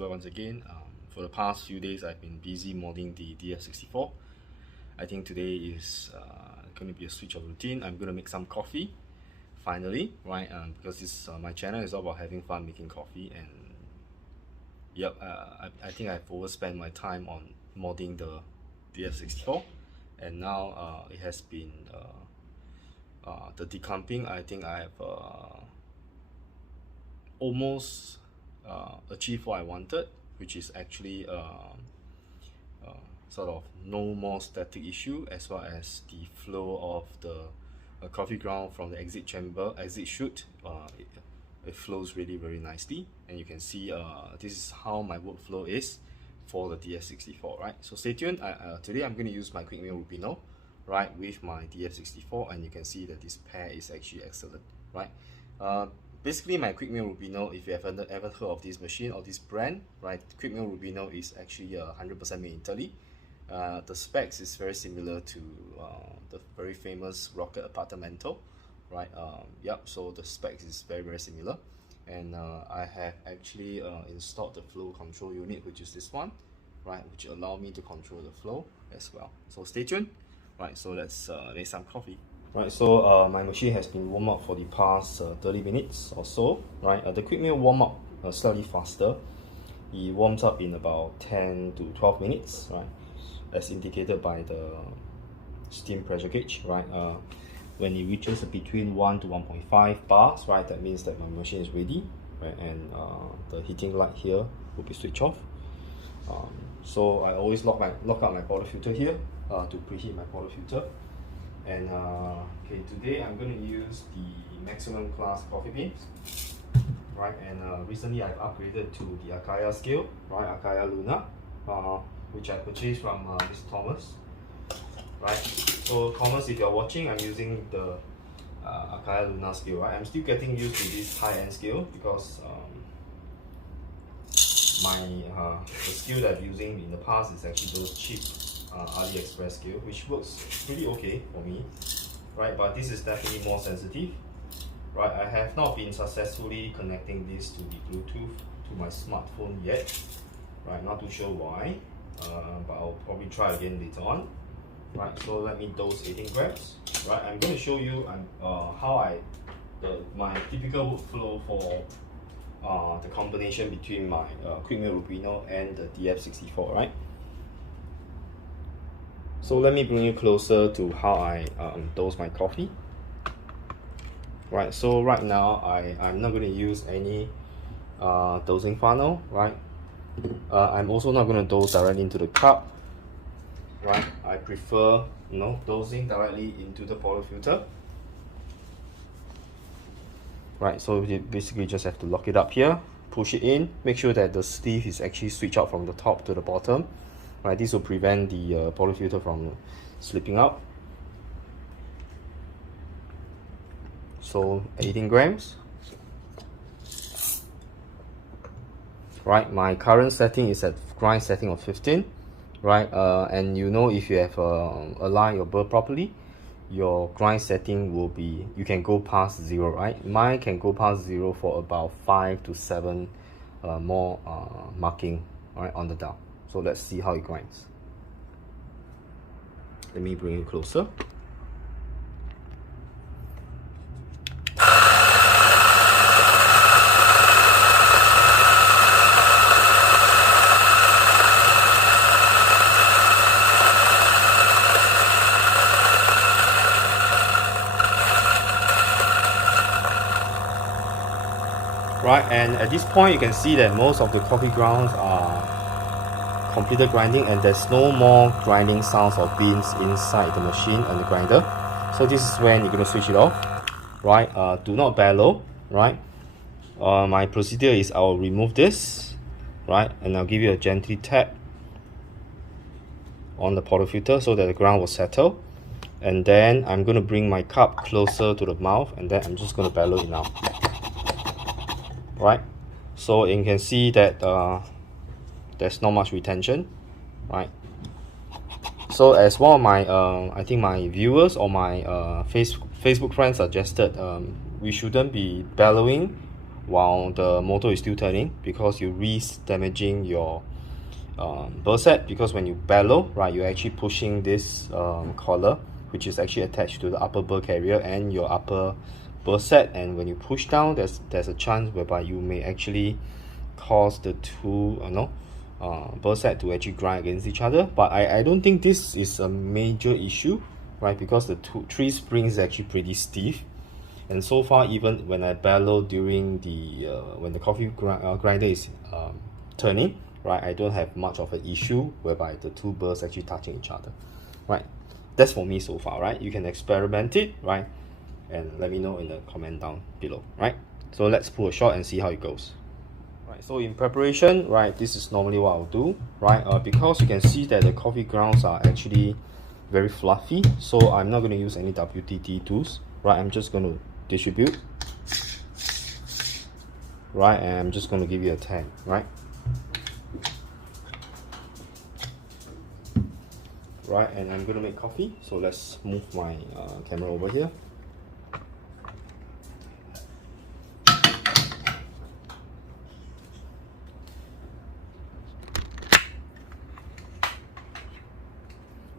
Siva once again. For the past few days, I've been busy modding the DF64. I think today is going to be a switch of routine. I'm going to make some coffee, finally, right? Because this my channel is all about having fun making coffee, and yep, I think I've overspent my time on modding the DF64, and now it has been the declumping. I think I have almost achieved what I wanted, which is actually sort of no more static issue, as well as the flow of the coffee ground from the exit chute. It flows really very nicely, and you can see this is how my workflow is for the DF64, right? So stay tuned. Today I'm going to use my quick Mill Rubino, right, with my DF64, and you can see that this pair is actually excellent, right? Basically, my quick Mill Rubino, if you have ever heard of this machine or this brand, right, quick Mill Rubino is actually 100% made in Italy. The specs is very similar to the very famous Rocket Appartamento, right? Yep, so the specs is very similar, and I have actually installed the flow control unit, which is this one, right, which allow me to control the flow as well. So stay tuned, right? So let's make some coffee. Right, so my machine has been warmed up for the past 30 minutes or so, right? The quick mill warm up slightly faster. It warms up in about 10 to 12 minutes, right? As indicated by the steam pressure gauge, right? When it reaches between 1 to 1.5 bars, right, that means that my machine is ready, right? And the heating light here will be switched off. So I always lock out my portafilter here to preheat my portafilter. And okay, today I'm going to use the maximum class coffee beans, right? And recently I've upgraded to the Akaya scale, right? Akaya Luna, which I purchased from Mr. Thomas, right? So Thomas, if you're watching, I'm using the Akaya Luna scale, right? I'm still getting used to this high-end scale because the scale that I'm using in the past is actually those cheap AliExpress scale, which works pretty okay for me, right? But this is definitely more sensitive, right? I have not been successfully connecting this to the Bluetooth to my smartphone yet, right? Not too sure why, but I'll probably try again later on, right? So let me dose 18 grams, right? I'm going to show you how my typical workflow for the combination between my quick Mill Rubino and the DF64, right? So let me bring you closer to how I dose my coffee. Right, so right now I'm not going to use any dosing funnel, right? I'm also not going to dose directly into the cup, right? I prefer, dosing directly into the portafilter. Right, so you basically just have to lock it up here, push it in, make sure that the sleeve is actually switched out from the top to the bottom. Right, this will prevent the portafilter from slipping out. So 18 grams. Right, my current setting is at grind setting of 15. Right, and if you have aligned your burr properly, your grind setting will be, you can go past 0, right? Mine can go past 0 for about 5 to 7 more marking, right, on the dial. So let's see how it grinds. Let me bring it closer. Right, and at this point you can see that most of the coffee grounds are completed grinding, and there's no more grinding sounds of beans inside the machine and the grinder. So this is when you're going to switch it off, right? Do not bellow, right? My procedure is I'll remove this, right, and I'll give you a gently tap on the portafilter so that the ground will settle, and then I'm going to bring my cup closer to the mouth, and then I'm just going to bellow it out, right? So you can see that there's not much retention, right? So as one of my I think my viewers or my Facebook friends suggested, we shouldn't be bellowing while the motor is still turning, because you risk damaging your burr set, because when you bellow, right, you're actually pushing this collar, which is actually attached to the upper burr carrier and your upper burr set, and when you push down, there's a chance whereby you may actually cause the two burr set to actually grind against each other. But I don't think this is a major issue, right, because the three springs is actually pretty stiff. And so far, even when I bellow during the when the coffee grinder is turning, right, I don't have much of an issue whereby the two burrs actually touching each other, right. That's for me so far, right. You can experiment it, right, and let me know in the comment down below, right. So let's pull a shot and see how it goes. Right, so in preparation, right, this is normally what I'll do, right, because you can see that the coffee grounds are actually very fluffy, so I'm not going to use any WTT tools, right. I'm just going to distribute, right, and I'm just going to give you a 10, right. Right, and I'm going to make coffee, so let's move my camera over here.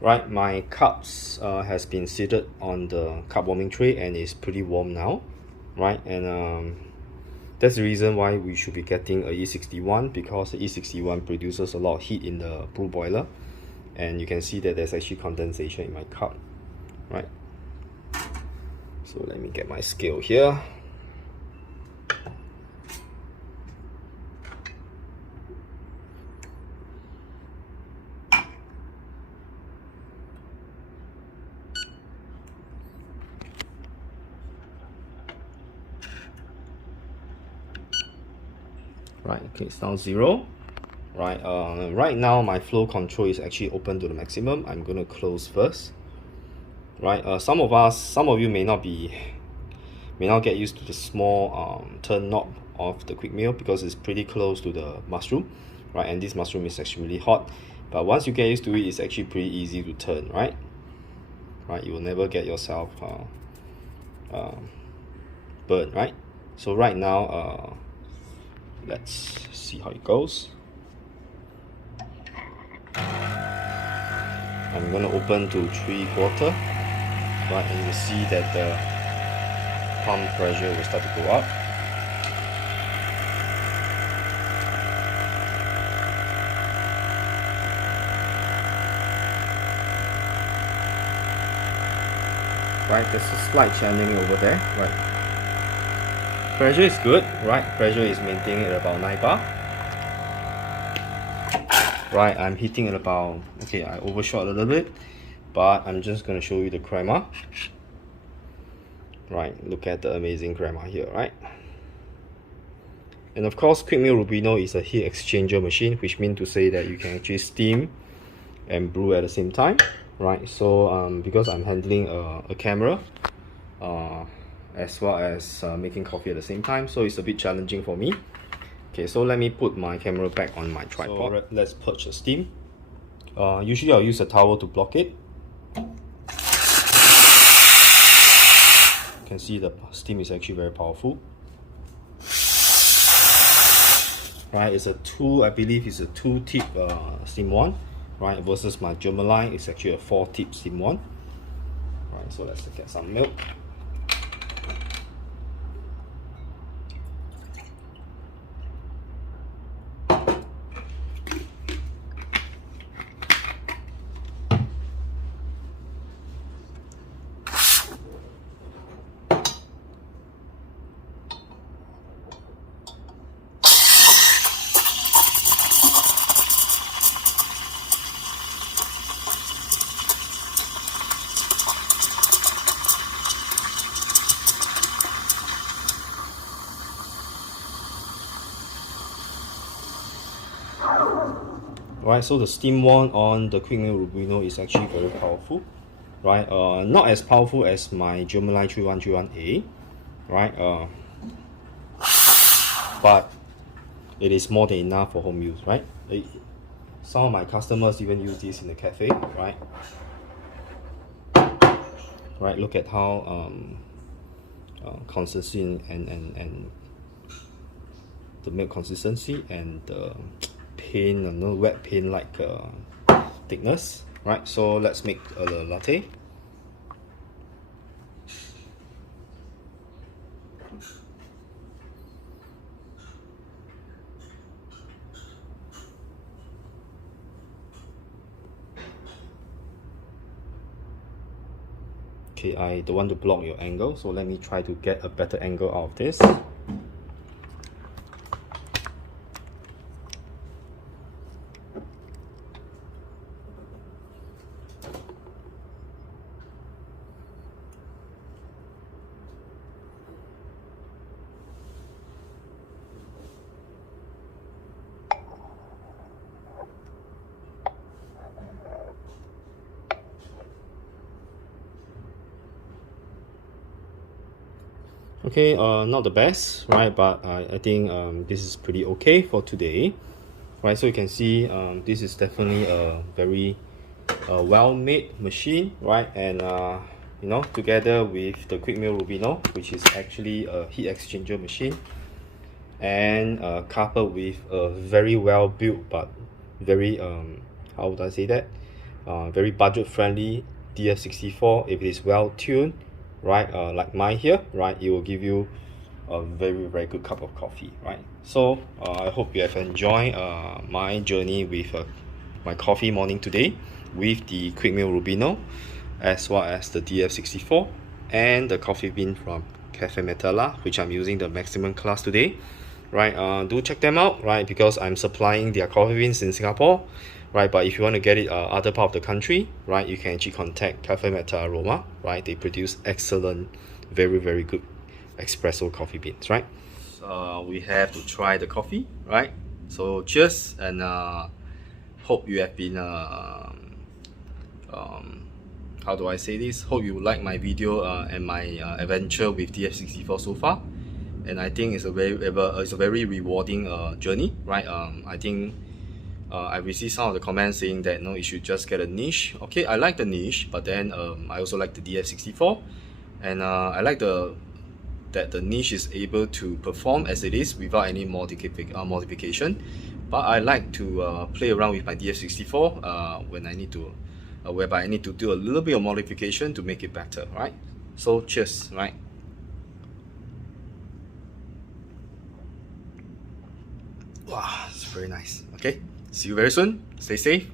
Right, my cups has been seated on the cup warming tray and it's pretty warm now, right, and that's the reason why we should be getting a E61, because the E61 produces a lot of heat in the brew boiler, and you can see that there's actually condensation in my cup, right. So let me get my scale here. Right, okay, it's now 0. Right, right now my flow control is actually open to the maximum. I'm going to close first. Right, some of you may not get used to the small turn knob of the quick mill, because it's pretty close to the mushroom, right, and this mushroom is actually really hot. But once you get used to it, it's actually pretty easy to turn, right. Right, you will never get yourself burned, right. So right now, let's see how it goes. I'm going to open to 3/4, right, and you see that the pump pressure will start to go up. Right, there's a slight channeling over there, right. Pressure is good, right, pressure is maintaining at about 9 bar. Right, I'm hitting at about, okay, I overshot a little bit, but I'm just going to show you the crema. Right, look at the amazing crema here, right. And of course, quick mill Rubino is a heat exchanger machine, which means to say that you can actually steam and brew at the same time, right. So because I'm handling a camera as well as making coffee at the same time, so it's a bit challenging for me. Okay, so let me put my camera back on my tripod. So let's purge the steam. Usually I'll use a towel to block it. You can see the steam is actually very powerful. Right, it's a I believe it's a 2-tip steam one, right, versus my German it's actually a 4-tip steam one. Right, so let's get some milk. Right, so the steam one on the quick mill Rubino is actually very powerful, right. Not as powerful as my German 3131A, right, but it is more than enough for home use, right. Some of my customers even use this in the cafe, right. Right, look at how consistent and the milk consistency and the pain, wet pain like thickness. Right, so let's make a latte. Okay, I don't want to block your angle, so let me try to get a better angle out of this. Okay, not the best, right? But I think this is pretty okay for today, right? So you can see this is definitely a very well-made machine, right? And you know, together with the quick Mill Rubino, which is actually a heat exchanger machine, and coupled with a very well built but very how would I say that, very budget friendly DF64. If it is well tuned, right, like mine here, right, it will give you a very good cup of coffee, right? So I hope you have enjoyed my journey with my coffee morning today with the quick Mill Rubino, as well as the DF64 and the coffee bean from Cafe Metala, which I'm using the maximum class today, right? Do check them out, right, because I'm supplying their coffee beans in Singapore, right? But if you want to get it other part of the country, right, you can actually contact Cafe Meta Aroma, right? They produce excellent, very good espresso coffee beans, right? We have to try the coffee, right? So cheers, and hope you have been how do I say this? Hope you like my video and my adventure with DF64 so far. And I think it's a very rewarding journey, right? I think I received some of the comments saying that no, you should just get a niche. Okay, I like the niche, but then I also like the DF64, and I like that the niche is able to perform as it is without any modification. But I like to play around with my DF64 when I need to, whereby I need to do a little bit of modification to make it better, right? So cheers, right? Wow, it's very nice. Okay, see you very soon. Stay safe.